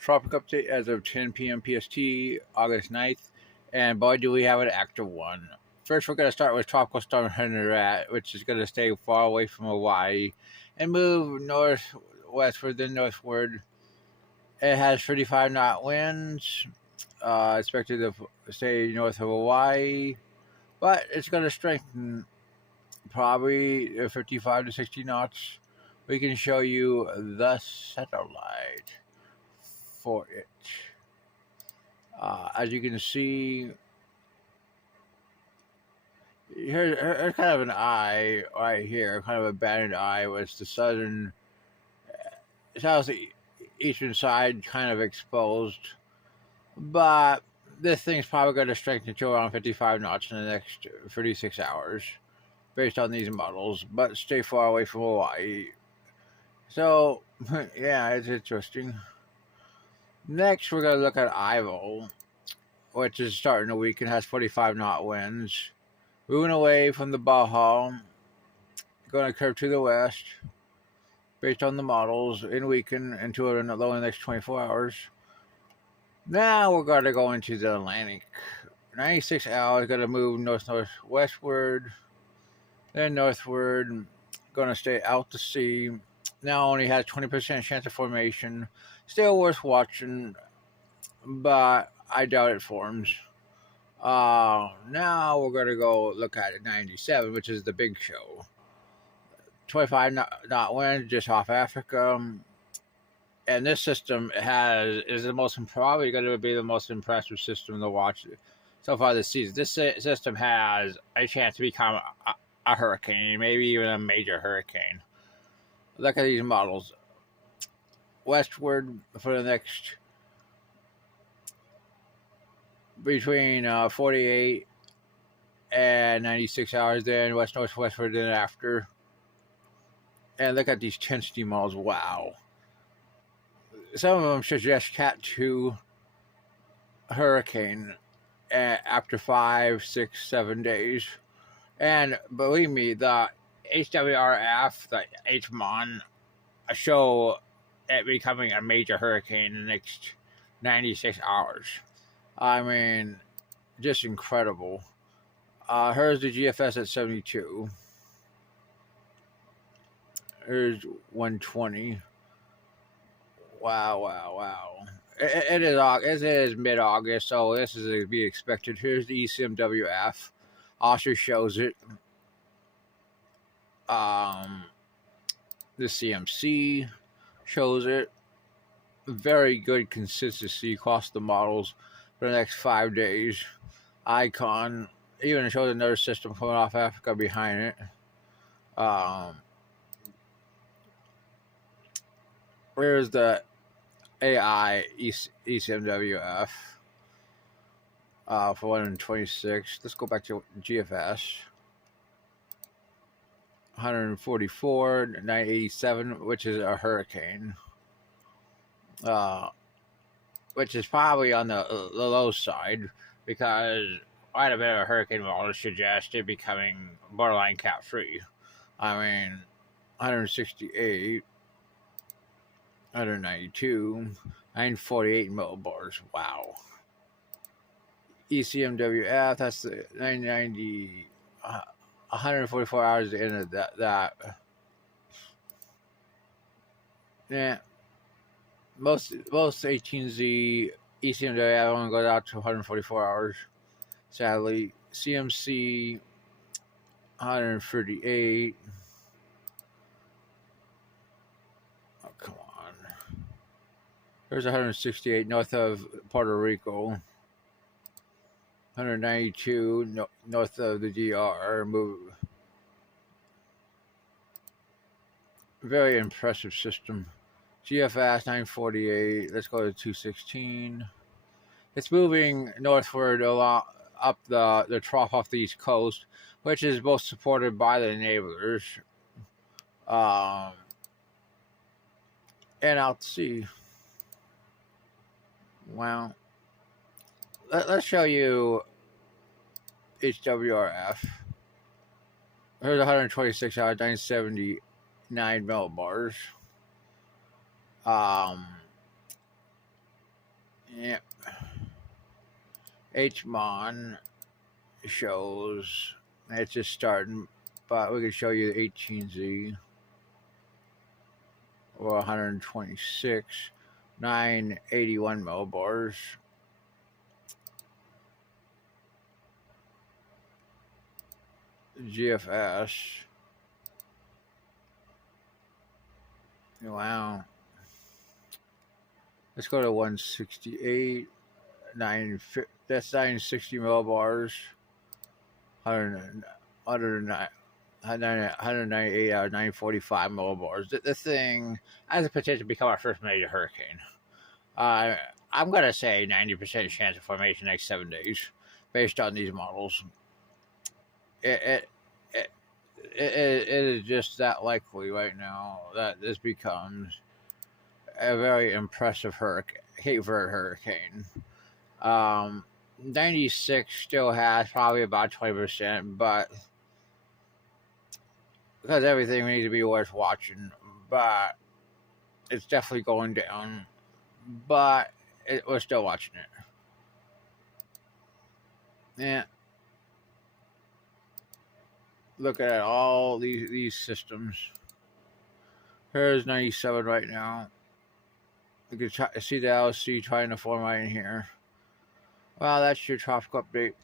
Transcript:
Tropic update as of 10 p.m. PST, August 9th. And boy, do we have an active one. First, we're going to start with Tropical Storm Henriette, which is going to stay far away from Hawaii and move northwestward, then northward. It has 35 knot winds, expected to stay north of Hawaii, but it's going to strengthen probably 55 to 60 knots. We can show you the satellite for it. As you can see, here's kind of an eye right here, kind of a banded eye, with the southeastern side kind of exposed. But this thing's probably going to strengthen to around 55 knots in the next 36 hours, based on these models, but stay far away from Hawaii. So, yeah, it's interesting. Next, we're going to look at Ivo, which is starting to weaken, has 45 knot winds. Moving away from the Baja, going to curve to the west, based on the models, and weaken into a low in the next 24 hours. Now we're going to go into the Atlantic. 96 hours, going to move north-northwestward, then northward, going to stay out to sea. Now only has 20% chance of formation. Still worth watching, but I doubt it forms. Now we're going to go look at 97, which is the big show. 25 knot wind just off Africa. And this system is probably going to be the most impressive system to watch so far this season. This system has a chance to become a hurricane, maybe even a major hurricane. Look at these models. Westward for the next between 48 and 96 hours, then west-northwestward then after. And look at these tensity models. Wow. Some of them suggest Cat 2 hurricane after 5, 6, 7 days. And believe me, the HWRF, the HMON, show it becoming a major hurricane in the next 96 hours. I mean, just incredible. Here's the GFS at 72. Here's 120. Wow. It is mid-August, so this is to be expected. Here's the ECMWF. Also shows it. The CMC shows it. Very good consistency across the models for the next 5 days. Icon even shows another system coming off Africa behind it. Where's the AI ECMWF for 126? Let's go back to GFS. 144, 987, which is a hurricane. Which is probably on the low side, because quite a bit of a hurricane model suggested becoming borderline Cat 3. I mean, 168, 192, 948 millibars. Wow. ECMWF, that's the 990, 144 hours at the end of that. Yeah. Most 18Z ECMWF only goes out to 144 hours. Sadly, CMC 138. Oh, come on. There's 168 north of Puerto Rico. 192 north of the DR. Very impressive system. GFS 948. Let's go to 216. It's moving northward a lot up the trough off the east coast, which is both supported by the enablers and out to sea. Well, let's show you HWRF. Here's 126 out of 979 millibars. HMON shows it's just starting, but we can show you the 18Z or 126, 981 millibars. GFS. Wow. Let's go to 168. That's 960 millibars. 198 out of 945 millibars. The thing has the potential to become our first major hurricane. I'm going to say 90% chance of formation next 7 days based on these models. It is just that likely right now that this becomes a very impressive Cape Verde hurricane. 96 still has probably about 20%, but because everything needs to be worth watching, but it's definitely going down, but we're still watching it. Yeah. Look at all these systems. Here's 97 right now. You can see the LC trying to form right in here. Well, that's your tropical update.